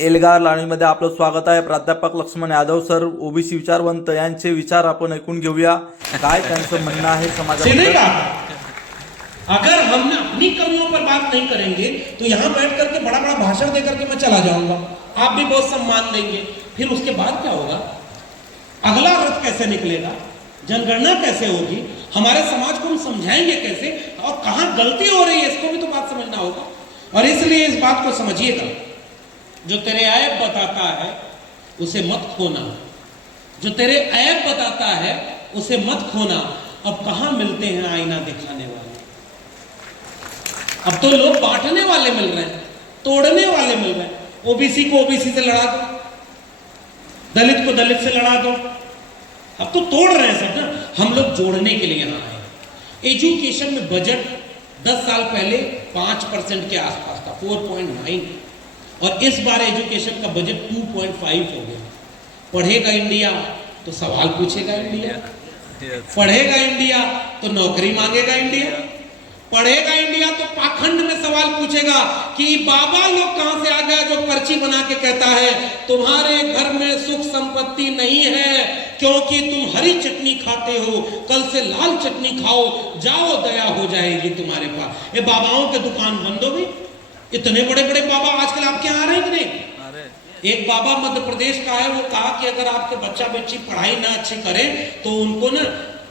एल्गार लाणीमध्ये आपलं स्वागत आहे। प्राध्यापक लक्ष्मण यादव सर ओबीसी विचारवंत यांचे विचार आपण ऐकून घेऊया। काय त्यांचं म्हणणं आहे समाजाबद्दल। अगर हम अपनी कमियों पर बात नहीं करेंगे तो यहाँ बैठ करके बड़ा बड़ा भाषण देकर के मैं चला जाऊंगा, आप भी बहुत सम्मान देंगे, फिर उसके बाद क्या होगा? अगला रथ कैसे निकलेगा, जनगणना कैसे होगी, हमारे समाज को हम समझाएंगे कैसे और कहाँ गलती हो रही है इसको भी तो बात समझना होगा। और इसलिए इस बात को समझिएगा, जो तेरे ऐब बताता है उसे मत खोना, जो तेरे ऐब बताता है उसे मत खोना। अब कहां मिलते हैं आईना दिखाने वाले, अब तो लोग बांटने वाले मिल रहे हैं, तोड़ने वाले मिल रहे हैं। ओबीसी को ओबीसी से लड़ा दो, दलित को दलित से लड़ा दो, अब तो तोड़ रहे हैं सब ना। हम लोग जोड़ने के लिए यहां आए। एजुकेशन में बजट 10 साल पहले 5% के आसपास था, 4.9, और इस बार एजुकेशन का बजट 2.5 हो गया। पढ़ेगा इंडिया तो सवाल पूछेगा इंडिया, पढ़ेगा इंडिया तो नौकरी मांगेगा इंडिया, पढ़ेगा इंडिया तो पाखंड में सवाल पूछेगा कि बाबा लोग कहां से आ गया जो पर्ची बना के कहता है तुम्हारे घर में सुख संपत्ति नहीं है क्योंकि तुम हरी चटनी खाते हो, कल से लाल चटनी खाओ, जाओ दया हो जाएगी तुम्हारे पास। ये बाबाओं के दुकान बंद हो गई। इतने बड़े बड़े बाबा आजकल आपके यहाँ आ रहे हैं कि नहीं? एक बाबा मध्य प्रदेश का है, वो कहा कि अगर आपके बच्चा बच्ची पढ़ाई ना अच्छी करे तो उनको ना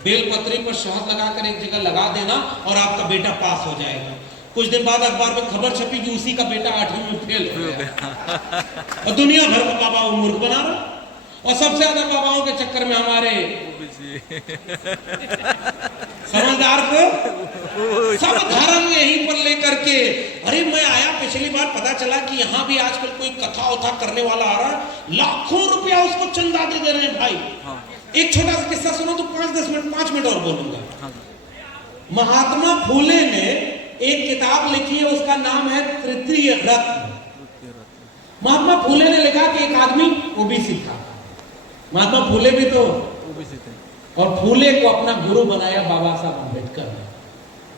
बेलपत्री पर शहद लगाकर एक जगह लगा देना और आपका बेटा पास हो जाएगा। कुछ दिन बाद अखबार में खबर छपी कि उसी का बेटा 8वीं में फेल हो गया और दुनिया भर का बाबा वो मूर्ख बना रहा। और सबसे ज्यादा बाबाओं के चक्कर में हमारे समझदार को सब धर्म यहीं पर लेकर के। अरे मैं आया पिछली बार, पता चला कि यहाँ भी आजकल कोई कथा उथा करने वाला आ रहा है, लाखों रुपया उसको चंदा दे रहे हैं भाई। एक छोटा सा किस्सा सुनो तो 5 मिनट और बोलूंगा। महात्मा फूले ने एक किताब लिखी है, उसका नाम है तृतीय रत्न। महात्मा फूले ने लिखा कि एक आदमी ओबीसी था। महात्मा फूले भी तो ओबीसी थे और फूले को अपना गुरु बनाया बाबा साहब अम्बेडकर ने।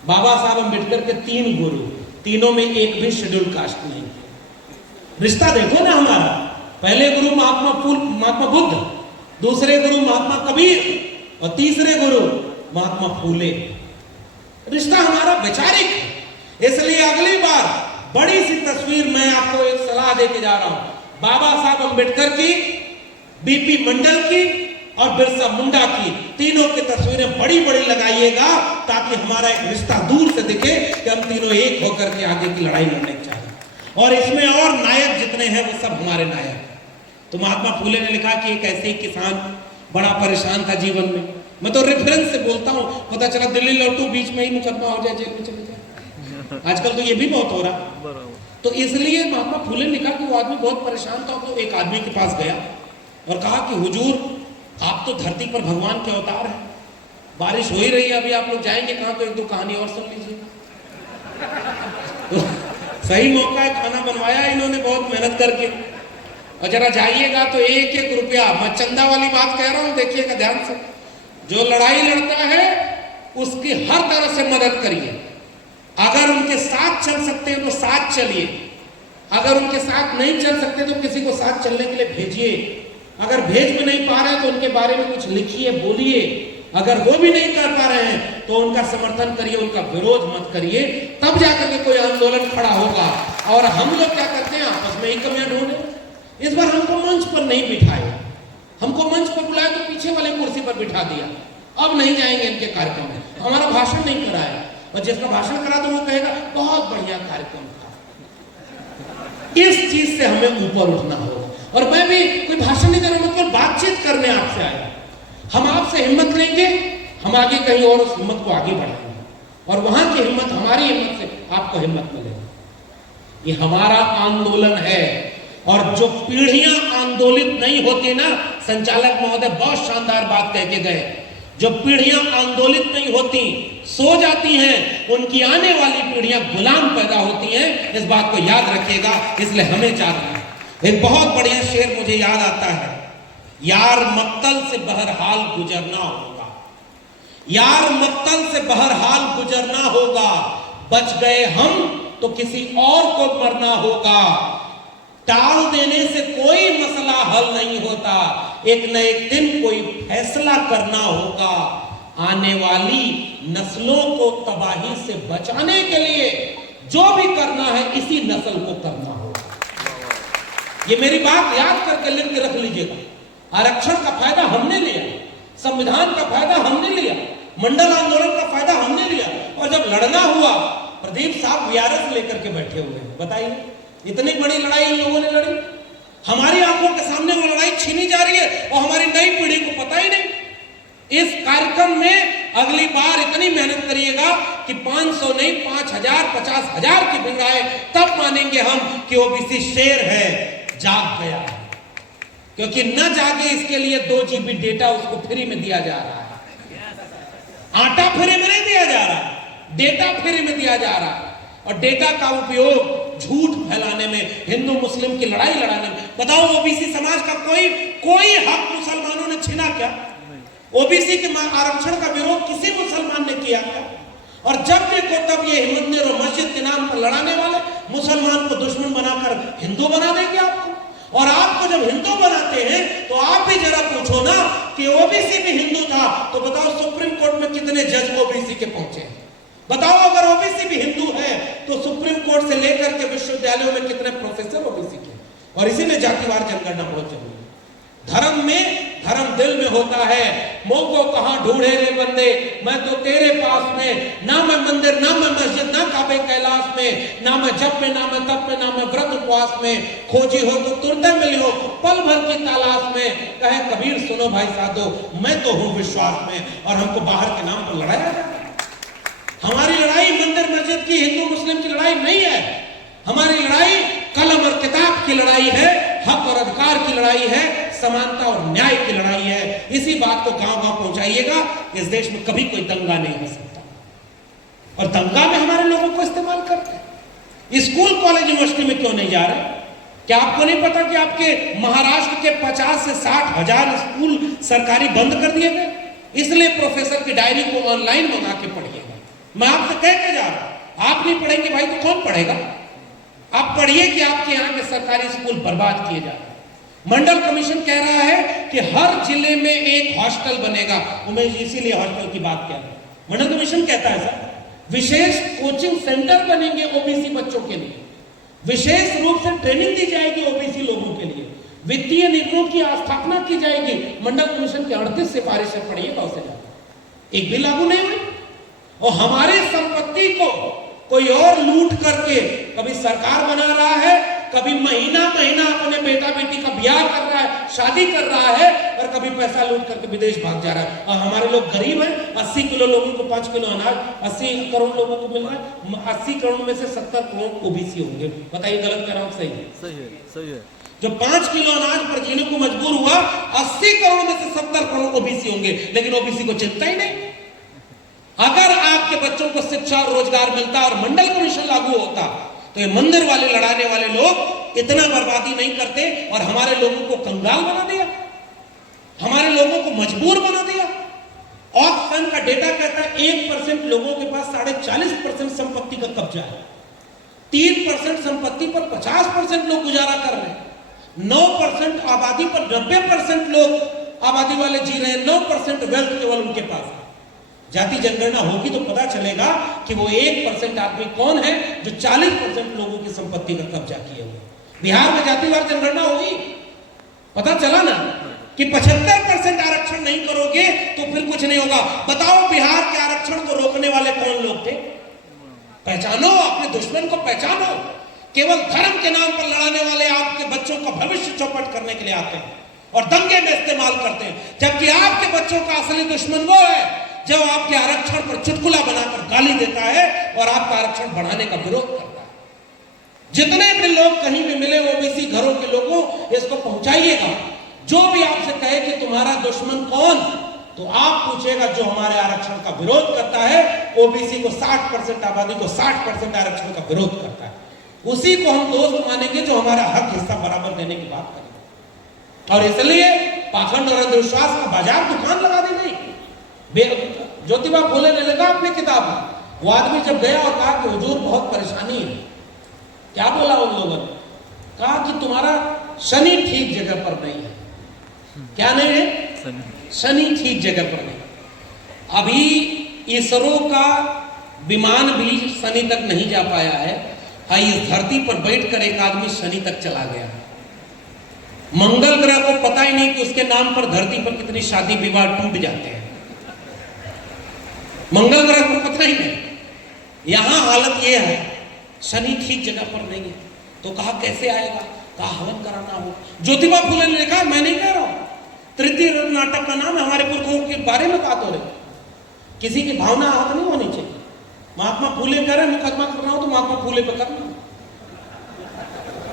बाबा साहब अम्बेडकर के 3 गुरु, तीनों में एक भी शेड्यूल कास्ट नहीं थे। रिश्ता देखो ना हमारा, पहले गुरु महात्मा बुद्ध, दूसरे गुरु महात्मा कबीर और तीसरे गुरु महात्मा फूले। रिश्ता हमारा वैचारिक है। इसलिए अगली बार बड़ी सी तस्वीर मैं आपको एक सलाह देके जा रहा हूं, बाबा साहब अम्बेडकर की, बीपी मंडल की और बिरसा मुंडा की, तीनों की तस्वीरें बड़ी बड़ी लगाइएगा ताकि हमारा एक रिश्ता दूर से दिखे कि हम तीनों एक होकर के आगे की लड़ाई लड़ने चाहिए। और इसमें और नायक जितने हैं वो सब हमारे नायक। तो महात्मा फूले ने लिखा कि एक ऐसे ही किसान बड़ा परेशान था जीवन में। मैं तो रेफरेंस से बोलता हूँ, पता चला दिल्ली लौटू बीच में ही मुकदमा हो जाए, जेल में चले जाए। आजकल तो ये भी बहुत हो रहा। तो इसलिए महात्मा फूले ने लिखा कि वो आदमी बहुत परेशान था, तो एक आदमी के पास गया और कहा कि हुजूर आप तो धरती पर भगवान के अवतार हैं, बारिश हो ही रही है, अभी आप लोग जाएंगे कहाँ? तो 1-2 कहानी और सुन लीजिए। तो सही मौका है, खाना बनवाया इन्होंने बहुत मेहनत करके, और जरा जाइएगा तो 1-1 रुपया, मैं चंदा वाली बात कह रहा हूं, देखिएगा ध्यान से। जो लड़ाई लड़ता है उसकी हर तरह से मदद करिए। अगर उनके साथ चल सकते हैं तो साथ चलिए, अगर उनके साथ नहीं चल सकते तो किसी को साथ चलने के लिए भेजिए। अगर भेज भी नहीं पा रहे तो उनके बारे में कुछ लिखिए, बोलिए। अगर वो भी नहीं कर पा रहे हैं तो उनका समर्थन करिए, उनका विरोध मत करिए, तब जाकर के कोई आंदोलन खड़ा होगा। और हम लोग क्या करते हैं, आपस में ही कमियां ढूंढे। इस बार हमको मंच पर नहीं बिठाया, हमको मंच पर बुलाया तो पीछे वाले कुर्सी पर बिठा दिया। अब नहीं जाएंगे इनके कार्यक्रम में, हमारा भाषण नहीं कराया, और जिसका भाषण करा तो वो कहेगा बहुत बढ़िया कार्यक्रम था। इस चीज से हमें ऊपर उठना होगा। और मैं भी कोई भाषण नहीं कर रहा, मतलब बातचीत करने आपसे आया। हम आपसे हिम्मत लेंगे, हम आगे कहीं और उस हिम्मत को आगे बढ़ाएंगे, और वहां की हिम्मत हमारी हिम्मत से आपको हिम्मत मिलेगी। ये हमारा आंदोलन है। और जो पीढ़ियां आंदोलित नहीं होती ना, संचालक महोदय बहुत शानदार बात कह के गए, जो पीढ़ियां आंदोलित नहीं होती, सो जाती हैं, उनकी आने वाली पीढ़ियां गुलाम पैदा होती हैं। इस बात को याद रखिएगा। इसलिए हमें जागना है। एक बहुत बढ़िया शेर मुझे याद आता है, यार मक्तल से बहरहाल गुजरना होगा, यार मक्तल से बहरहाल गुजरना होगा, बच गए हम तो किसी और को मरना होगा। टाल देने से कोई मसला हल नहीं होता, एक न एक दिन कोई फैसला करना होगा। आने वाली नस्लों को तबाही से बचाने के लिए जो भी करना है इसी नस्ल को करना होगा। ये मेरी बात याद करके लिख के रख लीजिएगा। आरक्षण का फायदा हमने लिया, संविधान का फायदा हमने लिया, मंडल आंदोलन का फायदा हमने लिया, और जब लड़ना हुआ प्रदीप साहब वीआरएस लेकर के बैठे हुए हैं। बताइए इतनी बड़ी लड़ाई इन लोगों ने लड़ी, हमारी आंखों के सामने वो लड़ाई छीनी जा रही है और हमारी नई पीढ़ी को पता ही नहीं। इस कार्यक्रम में अगली बार इतनी मेहनत करिएगा कि 500 नहीं 5000 50,000 की भिड़ आए, तब मानेंगे हम कि ओबीसी शेर है, जाग गया है। क्योंकि न जागे इसके लिए 2 GB डेटा उसको फ्री में दिया जा रहा है। आटा फ्री में नहीं दिया जा रहा, डेटा फ्री में दिया जा रहा है। और डेटा का उपयोग झूठ फैलाने में, हिंदू मुस्लिम की लड़ाई लड़ाने में। बताओ ओबीसी समाज का कोई हक मुसलमानों ने छीना क्या? ओबीसी के आरक्षण का विरोध किसी मुसलमान ने किया क्या? और जब देखो तब ये मंदिर और मस्जिद के नाम पर लड़ाने वाले मुसलमान को दुश्मन बनाकर हिंदू बना देंगे आपको। और आपको जब हिंदू बनाते हैं तो आप भी जरा पूछो ना कि ओबीसी भी हिंदू था, तो बताओ सुप्रीम कोर्ट में कितने जज ओबीसी के पहुंचे? बताओ अगर ओबीसी भी हिंदू है तो सुप्रीम कोर्ट से लेकर के विश्वविद्यालयों में कितने प्रोफेसर ओबीसी के? और इसीलिए जातिवार जनगणना बहुत जरूरी है। धर्म में, धर्म दिल में होता है। मोह को कहां ढूंढे रे बंदे, मैं तो तेरे पास में, ना मैं मंदिर ना मैं मस्जिद ना काबे कैलाश में, ना मैं जप में ना मैं तप में ना मैं व्रत उपवास में, खोजी हो तो तुरंत मिलियो पल भर की तलाश में। कहे कबीर सुनो भाई साधो, मैं तो हूं विश्वास में, और हमको बाहर के नाम पर लड़ाया जाता है। हमारी लड़ाई मंदिर मस्जिद की, हिंदू मुस्लिम की लड़ाई नहीं है। हमारी लड़ाई कलम और किताब की लड़ाई है, हक और अधिकार की लड़ाई है, समानता और न्याय की लड़ाई है। इसी बात को गांव गांव पहुंचाइएगा। इस देश में कभी कोई दंगा नहीं हो सकता, और दंगा में हमारे लोगों को इस्तेमाल करते हैं। स्कूल कॉलेज यूनिवर्सिटी में क्यों नहीं जा रहे? क्या आपको नहीं पता कि आपके महाराष्ट्र के 50 से 60 हजार स्कूल सरकारी बंद कर दिए गए? इसलिए प्रोफेसर की डायरी को ऑनलाइन मंगा के पढ़िएगा। मैं आपसे कह के जा रहा हूं, आप नहीं पढ़ेंगे भाई तो कौन पढ़ेगा? आप पढ़िए कि आपके यहाँ के सरकारी स्कूल बर्बाद किए जा रहे हैं। मंडल कमीशन कह रहा है कि हर जिले में एक हॉस्टल बनेगा। उमेश इसीलिए हॉस्टल की बात कह रहे हैं। मंडल कमीशन कहता है सर विशेष कोचिंग सेंटर बनेंगे ओबीसी बच्चों के लिए, विशेष रूप से ट्रेनिंग दी जाएगी ओबीसी लोगों के लिए, वित्तीय निगमों की स्थापना की जाएगी। मंडल कमीशन की 38 सिफारिशें पढ़िएगा उसे, एक भी लागू नहीं हुई। और हमारी संपत्ति को कोई और लूट करके कभी सरकार बना रहा है, कभी महीना महीना अपने बेटा बेटी का ब्याह कर रहा है, शादी कर रहा है, और कभी पैसा लूट करके विदेश भाग जा रहा है। और हमारे लोग गरीब हैं, 80 किलो लोगों को 5 किलो अनाज 80 करोड़ लोगों को मिल रहा है। 80 करोड़ में से 70 करोड़ ओबीसी होंगे। बताइए गलत कर रहा हूं? सही है, सही है, सही है। जो 5 किलो अनाज पर जीने को मजबूर हुआ, 80 करोड़ में से 70 करोड़ ओबीसी होंगे। लेकिन ओबीसी को चिंता ही नहीं। अगर आपके बच्चों को शिक्षा और रोजगार मिलता और मंडल कमीशन लागू होता तो ये मंदिर वाले लड़ाने वाले लोग इतना बर्बादी नहीं करते। और हमारे लोगों को कंगाल बना दिया, हमारे लोगों को मजबूर बना दिया। ऑक्सफैम का डेटा कहता है 1% लोगों के पास 40.5% संपत्ति का कब्जा है, 3% संपत्ति पर 50% लोग गुजारा कर रहे हैं, 9% आबादी पर 90% लोग आबादी वाले जी रहे हैं, 9% वेल्थ केवल उनके पास है। जाति जनगणना होगी तो पता चलेगा कि वो 1% आदमी कौन है जो 40% लोगों की संपत्ति का कब्जा किए हुए। बिहार में जातिवार जनगणना होगी, पता चला ना कि 75% आरक्षण नहीं करोगे तो फिर कुछ नहीं होगा। बताओ बिहार के आरक्षण को रोकने वाले कौन लोग थे? पहचानो, अपने दुश्मन को पहचानो। केवल धर्म के नाम पर लड़ाने वाले आपके बच्चों का भविष्य चौपट करने के लिए आते हैं और दंगे में इस्तेमाल करते हैं, जबकि आपके बच्चों का असली दुश्मन वो है जो आपके आरक्षण पर चुटकुला बनाकर गाली देता है और आपका आरक्षण बढ़ाने का विरोध करता है। जितने भी लोग कहीं भी मिले ओबीसी घरों के लोगों, इसको पहुंचाइएगा। जो भी आपसे कहे कि तुम्हारा दुश्मन कौन, तो आप पूछेगा जो हमारे आरक्षण का विरोध करता है, ओबीसी को 60% आबादी को 60% आरक्षण का विरोध करता है, उसी को हम दोस्त मानेंगे जो हमारा हक हिस्सा बराबर देने की बात करेंगे। और इसलिए पाखंड और अंधविश्वास का बाजार दुकान लगा दी गई। ज्योतिबा फूले ने लिखा अपनी किताब में, वो आदमी जब गया और कहा कि हुजूर बहुत परेशानी है, क्या बोला उन लोगों ने? कहा कि तुम्हारा शनि ठीक जगह पर नहीं है। क्या नहीं है? शनि ठीक जगह पर नहीं। अभी इसरो का विमान भी शनि तक नहीं जा पाया है। हाँ, इस धरती पर बैठकर एक आदमी शनि तक चला गया। मंगल ग्रह को पता ही नहीं कि उसके नाम पर धरती पर कितनी शादी विवाह टूट जाते हैं। मंगल ग्रह को पता ही नहीं। यहां हालत यह है, शनि ठीक जगह पर नहीं है। तो कहा कैसे आएगा? कहा हवन कराना हो। ज्योतिबा फुले ने लिखा, मैं नहीं कह रहा हूं, तृतीय नाटक का नाम है, हमारे पुरखों के बारे में बात हो रही। किसी की भावना आहत नहीं होनी चाहिए। महात्मा फूले कह रहे मुकदमा करना हो तो महात्मा फूले पे करना।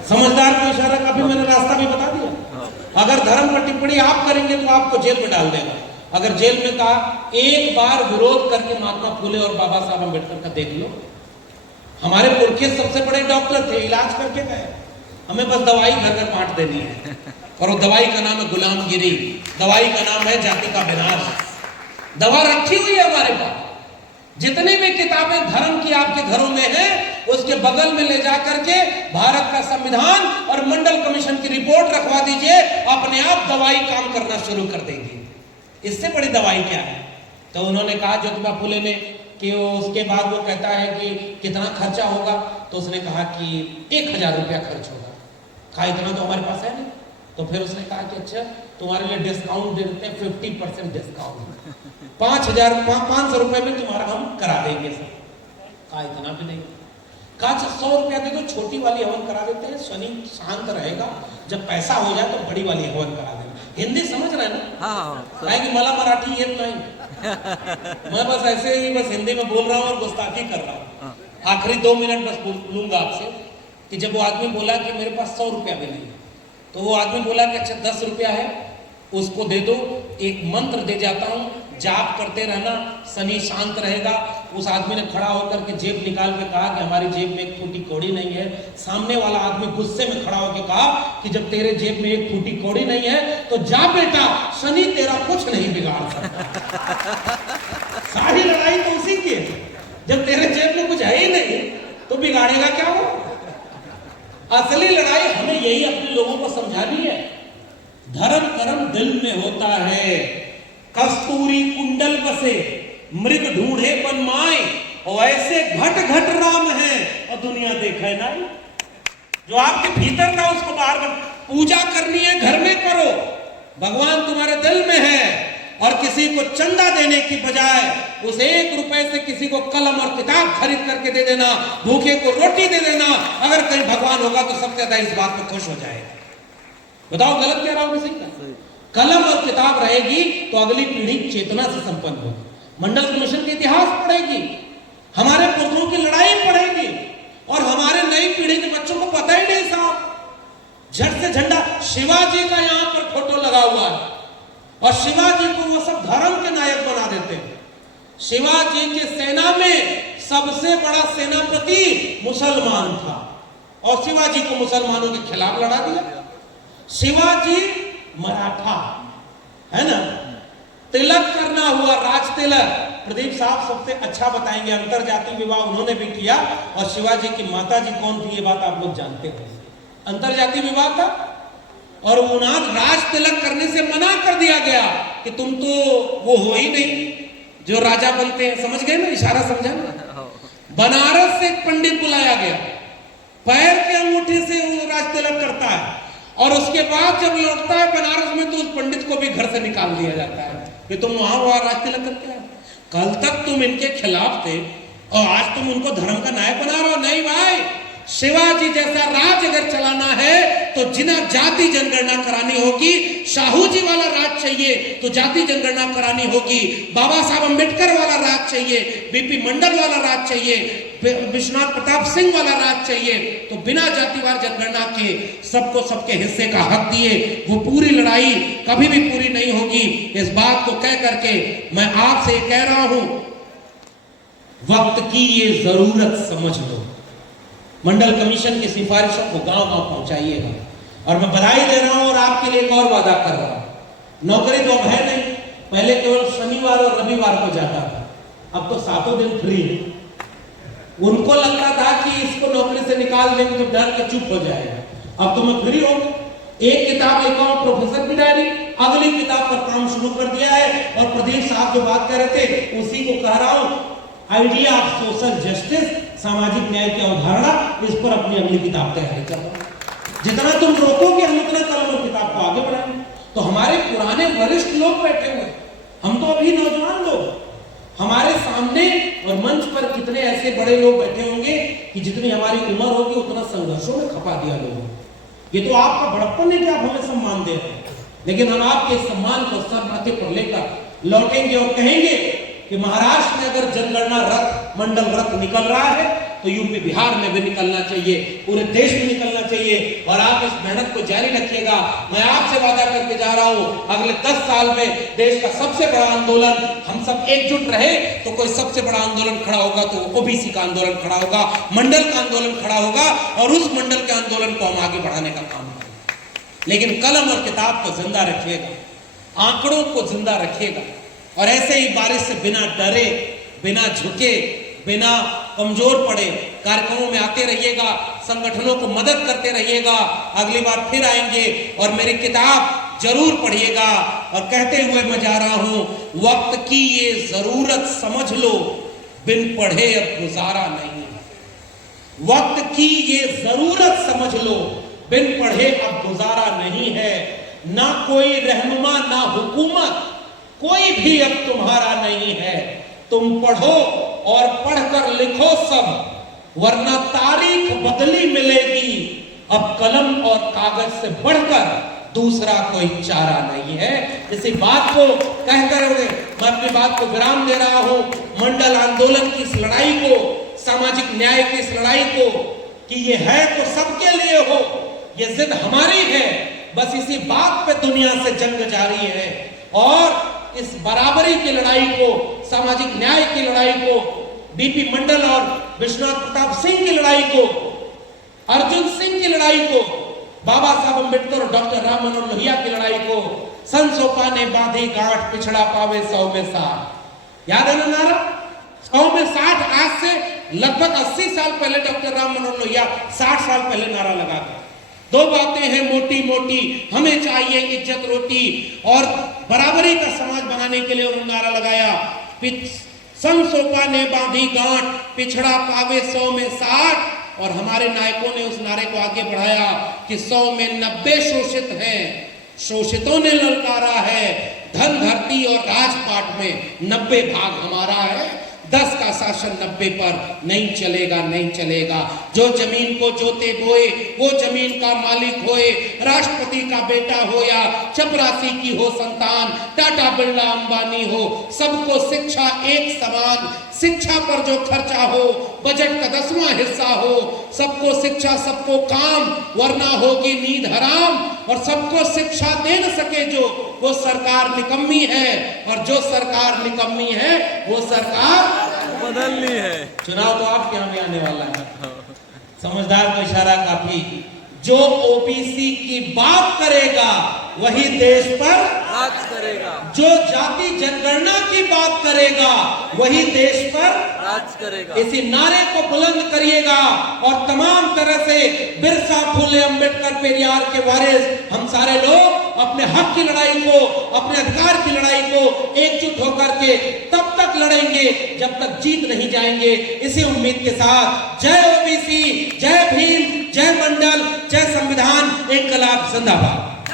समझदार को इशारा काफी, मैंने रास्ता भी बता दिया। अगर धर्म पर टिप्पणी आप करेंगे तो आपको जेल में डाल देगा। अगर जेल में कहा एक बार विरोध करके महात्मा फूले और बाबा साहब अम्बेडकर का देख लो। हमारे पुरखे सबसे बड़े डॉक्टर थे, इलाज करके गए। हमें बस दवाई घर घर बांट देनी है, और वो दवाई का नाम है गुलामगिरी, दवाई का नाम है जाति का विनाश। दवा रखी हुई है हमारे पास। जितनी भी किताबें धर्म की आपके घरों में हैं, उसके बगल में ले जाकर के भारत का संविधान और मंडल कमीशन की रिपोर्ट रखवा दीजिए, अपने आप दवाई काम करना शुरू कर देगी। इससे बड़ी दवाई क्या है? तो उन्होंने कहा ज्योतिबा फुले ने कि उसके बाद वो कहता है कि कितना खर्चा होगा, तो उसने कहा कि 1000 रुपया खर्च होगा। कहा इतना तो हमारे पास है नहीं। तो फिर उसने कहा कि अच्छा तुम्हारे लिए डिस्काउंट दे देते हैं, 50% डिस्काउंट, 500 रुपए में तुम्हारा हम करा देंगे सर। कहा इतना भी नहीं। कहा 100 रुपया दे दो, छोटी वाली हवन करा देते हैं, शनि शांत रहेगा, जब पैसा हो जाए तो बड़ी वाली हवन करा देंगे। हिंदी समझ रहे हैं ना? हाँ, कि मला मराठी येत नहीं। मैं बस ऐसे ही बस हिंदी में बोल रहा हूँ और गुस्ताखी कर रहा हूँ। आखिरी 2 मिनट बस लूंगा आपसे कि जब वो आदमी बोला कि मेरे पास 100 रुपया भी नहीं, तो वो आदमी बोला कि अच्छा 10 रुपया है, उसको दे दो, एक मंत्र दे जाता हूं, जाप करते रहना, शनि शांत रहेगा। उस आदमी ने खड़ा होकर के जेब निकाल के कहा कि हमारी जेब में 1 फूटी कौड़ी नहीं है। सामने वाला आदमी गुस्से में खड़ा होकर कहा कि जब तेरे जेब में 1 फूटी कौड़ी नहीं है तो जा बेटा, शनि तेरा कुछ नहीं बिगाड़ सकता। सारी लड़ाई तो उसी की है। जब तेरे जेब में कुछ है ही नहीं तो बिगाड़ेगा क्या वो? असली लड़ाई हमें यही अपने लोगों को समझानी है। धर्म कर्म दिल में होता है। कस्तूरी कुंडल बसे मृग ढूंढे बन माए, और ऐसे घट घट राम है और दुनिया देखे ना। जो आपके भीतर का उसको बाहर पूजा करनी है, घर में करो। भगवान तुम्हारे दिल में है। और किसी को चंदा देने की बजाय उस 1 रुपए से किसी को कलम और किताब खरीद करके दे देना, भूखे को रोटी दे देना। अगर कहीं भगवान होगा तो सबसे ज्यादा इस बात पर खुश हो जाएगा। बताओ गलत कह रहा हूं? सही है। कलम और किताब रहेगी तो अगली पीढ़ी चेतना से संपन्न होगी, मंडल कमीशन के इतिहास पढ़ेगी, हमारे पुरखों की लड़ाई पढ़ेगी। और हमारे नई पीढ़ी के बच्चों को पता ही नहीं साहब। झट से झंडा शिवाजी का यहां पर फोटो लगा हुआ है और शिवाजी को वो सब धर्म के नायक बना देते हैं। शिवाजी के सेना में सबसे बड़ा सेनापति मुसलमान था और शिवाजी को मुसलमानों के खिलाफ लड़ा दिया। शिवाजी मराठा है ना, तिलक करना हुआ, राज तिलक। प्रदीप साहब सबसे अच्छा बताएंगे। अंतरजातीय विवाह उन्होंने भी किया और शिवाजी की माता जी कौन थी ये बात आप लोग जानते हो। अंतरजातीय विवाह था और उन्हें राज तिलक करने से मना कर दिया गया कि तुम तो वो हो ही नहीं जो राजा बनते हैं। समझ गए ना? इशारा समझा ना? बनारस से एक पंडित बुलाया गया, पैर के अंगूठे से वो राज तिलक करता है और उसके बाद जब लौटता है बनारस में तो उस पंडित को भी घर से निकाल दिया जाता है कि तुम वहां राज तिलक करते हैं। कल तक तुम इनके खिलाफ थे और आज तुम उनको धर्म का नायक बना रहे हो। नहीं भाई, शिवाजी जैसा राज अगर चलाना है तो जिना जाति जनगणना करानी होगी। शाहू जी वाला राज चाहिए तो जाति जनगणना करानी होगी। बाबा साहब अम्बेडकर वाला राज चाहिए, बीपी मंडल वाला राज चाहिए, विश्वनाथ प्रताप सिंह वाला राज चाहिए, तो बिना जातिवार जनगणना के सबको सबके हिस्से का हक दिए। वो पूरी लड़ाई कभी भी पूरी नहीं होगी। इस बात को कह करके मैं आपसे कह रहा हूं, वक्त की ये जरूरत समझ लो। मंडल कमीशन की सिफारिशों को गांव गांव पहुंचाइएगा। और मैं बधाई दे रहा हूं और आपके लिए एक और वादा कर रहा हूं। नौकरी तो अब है नहीं, पहले केवल शनिवार और रविवार को जाता था, अब तो 7 दिन फ्री है। उनको लगता था कि इसको नौकरी से निकाल देंगे तो डर के चुप हो जाएगा, अब तो मैं फ्री हूं। एक किताब एक और प्रोफेसर की डायरी, अगली किताब पर काम शुरू कर दिया है। और प्रदीप साहब जो बात कर रहे थे उसी को कह रहा हूं, आइडिया ऑफ सोशल जस्टिस, सामाजिक न्याय की अवधारणा, इस पर अपनी अगली किताब तैयार कर रहा हूं। जितना तुम रोकोगे हम उतना कलम और किताब को आगे बढ़ाएंगे। तो हमारे पुराने वरिष्ठ लोग बैठे हुए, हम तो अभी नौजवान लोग, हमारे सामने और मंच पर कितने ऐसे बड़े लोग बैठे होंगे कि जितनी हमारी उम्र होगी उतना संघर्षों में खपा दिया लोगों। ये तो आपका बड़प्पन है कि आप हमें सम्मान दे रहे हैं, लेकिन हम आपके सम्मान को सर माथे पर लेकर लौटेंगे और कहेंगे कि महाराष्ट्र में अगर जनगणना रथ, मंडल रथ निकल रहा है तो यूपी बिहार में भी निकलना चाहिए, पूरे देश में निकलना चाहिए। और आप इस मेहनत को जारी रखिएगा। मैं आपसे वादा करके जा रहा हूं, अगले 10 साल में देश का सबसे बड़ा आंदोलन, हम सब एकजुट रहे तो कोई सबसे बड़ा आंदोलन खड़ा होगा तो ओबीसी का आंदोलन खड़ा होगा, मंडल का आंदोलन खड़ा होगा, और उस मंडल के आंदोलन को हम आगे बढ़ाने का काम करेंगे। लेकिन कलम और किताब को जिंदा रखिएगा, आंकड़ों को जिंदा रखिएगा, और ऐसे ही बारिश से बिना डरे, बिना झुके, बिना कमजोर पड़े कार्यक्रमों में आते रहिएगा, संगठनों को मदद करते रहिएगा। अगली बार फिर आएंगे और मेरी किताब जरूर पढ़िएगा। और कहते हुए मैं जा रहा हूं, वक्त की ये जरूरत समझ लो, बिन पढ़े अब गुजारा नहीं है। वक्त की ये जरूरत समझ लो, बिन पढ़े अब गुजारा नहीं है। ना कोई रहनुमा ना हुकूमत, कोई भी अब तुम्हारा नहीं है। तुम पढ़ो और पढ़कर लिखो सब, वरना तारीख बदली मिलेगी। अब कलम और कागज से बढ़कर दूसरा कोई चारा नहीं है। इसी बात को कहकर मैं अपनी बात को विराम दे रहा हूं। मंडल आंदोलन की इस लड़ाई को, सामाजिक न्याय की इस लड़ाई को, कि ये है तो सबके लिए हो, ये जिद हमारी है। बस इसी बात पे दुनिया से जंग जारी है। और इस बराबरी की लड़ाई को, सामाजिक न्याय की लड़ाई को, बीपी मंडल और विश्वनाथ प्रताप सिंह की लड़ाई को, अर्जुन सिंह की लड़ाई को, बाबा साहब अम्बेडकर और डॉक्टर राम मनोहर लोहिया की लड़ाई को, संसोपा ने बांधी गांठ पिछड़ा पावे 100 में 60। याद है ना नारा 100 में 60? आज से लगभग 80 साल पहले डॉक्टर राम मनोहर लोहिया 60 साल पहले नारा लगा था। दो बातें हैं मोटी मोटी, हमें चाहिए इज्जत रोटी, और बराबरी का समाज बनाने के लिए उन्होंने नारा लगाया, संसोपा ने बांधी गांठ पिछड़ा पावे 100 में 60। और हमारे नायकों ने उस नारे को आगे बढ़ाया कि 100 में 90 शोषित हैं, शोषितों ने ललकारा है, धन धरती और राजपाट में 90 भाग हमारा है। 10 का शासन 90 पर नहीं चलेगा, नहीं चलेगा। जो जमीन को जोते बोए वो जमीन का मालिक होए, राष्ट्रपति का बेटा हो या चपरासी की हो संतान, टाटा बिरला अंबानी हो, सबको शिक्षा एक समान। शिक्षा पर जो खर्चा हो बजट का 10वां हिस्सा हो, सबको शिक्षा सबको काम, वरना होगी नींद हराम। और सबको शिक्षा दे न सके जो, वो सरकार निकम्मी है, और जो सरकार निकम्मी है वो सरकार बदलनी है। चुनाव तो आपके यहाँ भी आने वाला है। समझदार को इशारा काफी। जो ओबीसी की बात करेगा वही देश पर राज करेगा, जो जाति जनगणना की बात करेगा वही देश पर राज करेगा। इसी नारे को बुलंद करिएगा और तमाम तरह से बिरसा, फुले, अंबेडकर, पेरियार के वारिस हम सारे लोग अपने हक की लड़ाई को, अपने अधिकार की लड़ाई को एकजुट होकर के तब तक लड़ेंगे जब तक जीत नहीं जाएंगे। इसी उम्मीद के साथ जय ओबीसी, जय भीम, जय मंडल, जय संविधान, इंकलाब जिंदाबाद।